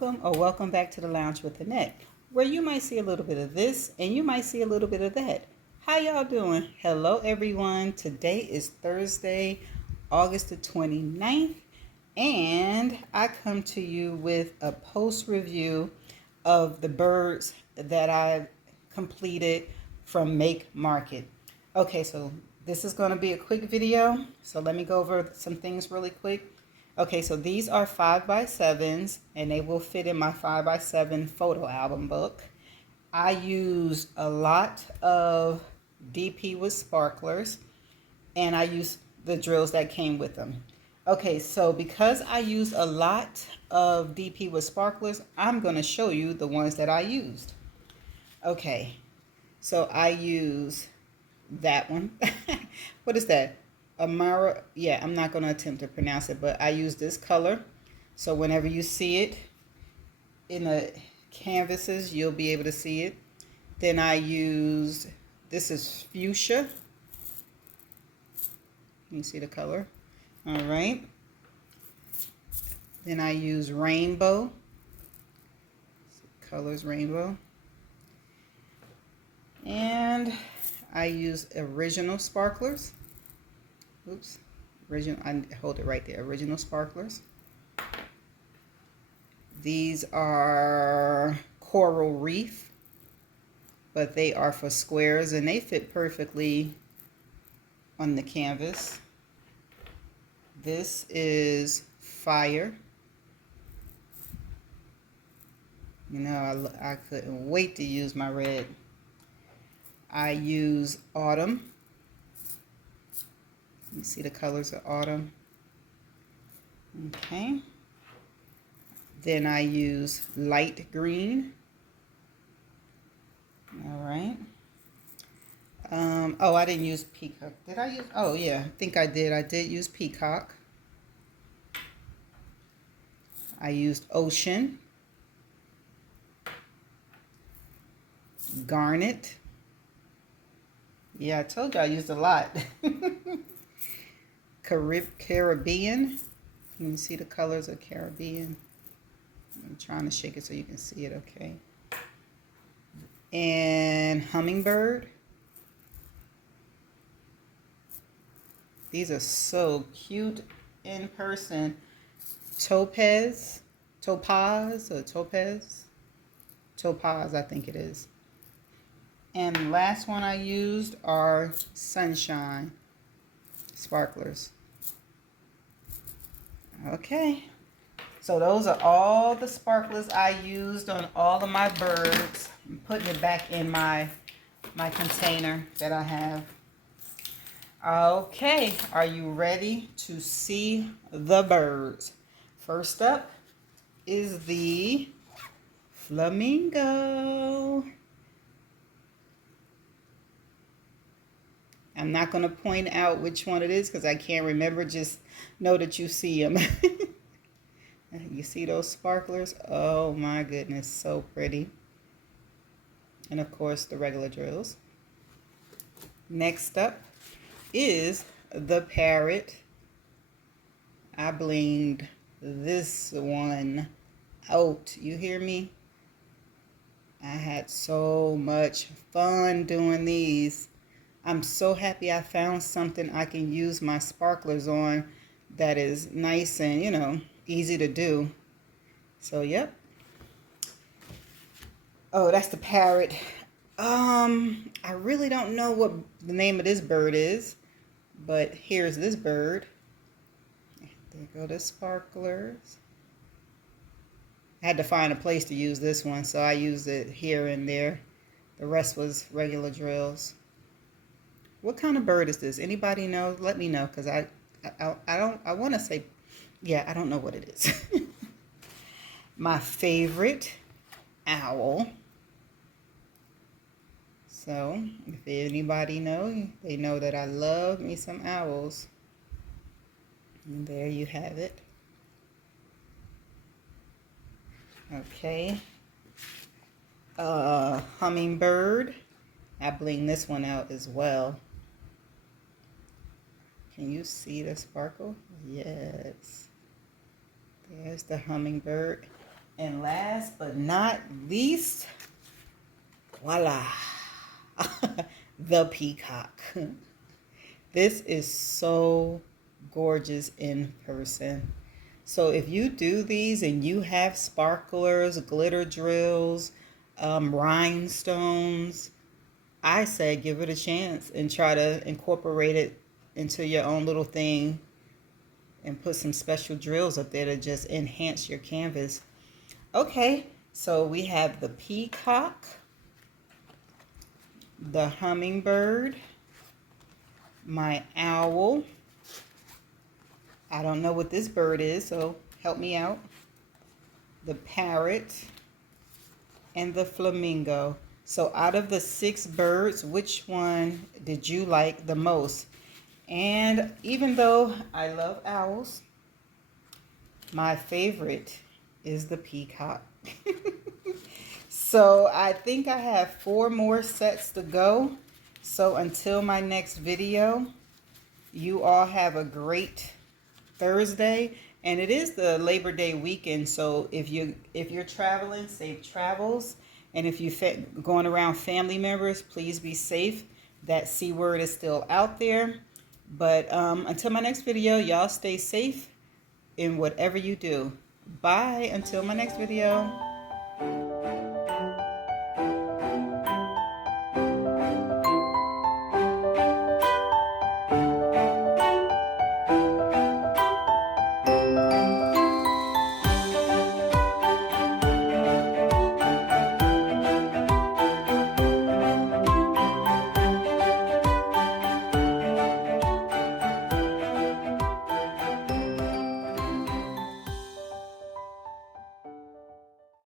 welcome back to the Lounge with Annette, where you might see a little bit of this and you might see a little bit of that. How y'all doing? Hello, everyone. Today is Thursday, August the 29th, and I come to you with a post review of the birds that I completed from Make Market. Okay, so this is going to be a quick video, so let me go over some things really quick. Okay, so these are 5x7s and they will fit in my 5x7 photo album book. I use a lot of DP with sparklers and I use the drills that came with them. Okay, so because I use a lot of DP with sparklers, I'm going to show you the ones that I used. Okay, so I use that one. What is that? Amara, yeah, I'm not going to attempt to pronounce it, but I use this color. So whenever you see it in the canvases, you'll be able to see it. Then I use, this is fuchsia. You see the color? All right. Then I use rainbow. Colors rainbow. And I use original sparklers. Oops, original, I hold it right there, original sparklers. These are coral reef, but they are for squares and they fit perfectly on the canvas. This is fire. You know, I couldn't wait to use my red. I use autumn. You see the colors of autumn. Okay. Then I use light green. All right. Oh, I didn't use peacock. Did I use? Oh, yeah. I think I did. I did use peacock. I used ocean. Garnet. Yeah, I told you I used a lot. Caribbean. You can see the colors of Caribbean. I'm trying to shake it so you can see it okay. And hummingbird. These are so cute in person. Topaz, I think it is. And the last one I used are sunshine sparklers. Okay. So those are all the sparklers I used on all of my birds. I'm putting it back in my container that I have. Okay, are you ready to see the birds? First up is the flamingo. I'm not going to point out which one it is because I can't remember. Just know that you see them. You see those sparklers? Oh my goodness, so pretty. And of course the regular drills. Next up is the parrot. I blinged this one out. You hear me? I had so much fun doing these. I'm so happy I found something I can use my sparklers on that is nice and, you know, easy to do. So, yep. Oh, that's the parrot. I really don't know what the name of this bird is, but here's this bird. There go the sparklers. I had to find a place to use this one, so I used it here and there. The rest was regular drills. What kind of bird is this? Anybody know? Let me know, because I want to say, yeah, I don't know what it is. My favorite owl. So, if anybody know, they know that I love me some owls. And there you have it. Okay. Hummingbird. I bling this one out as well. Can you see the sparkle? Yes. There's the hummingbird. And last but not least, voila, the peacock. This is so gorgeous in person. So if you do these and you have sparklers, glitter drills, rhinestones, I say give it a chance and try to incorporate it into your own little thing and put some special drills up there to just enhance your canvas. Okay, so we have the peacock, the hummingbird, my owl. I don't know what this bird is, so help me out. The parrot and the flamingo. So out of the 6 birds, which one did you like the most? And even though I love owls, my favorite is the peacock. So I think I have 4 more sets to go. So until my next video, you all have a great Thursday. And it is the Labor Day weekend, so if you're traveling, safe travels. And if you're going around family members, please be safe. That C word is still out there. But until my next video, y'all stay safe in whatever you do. Bye until my next video.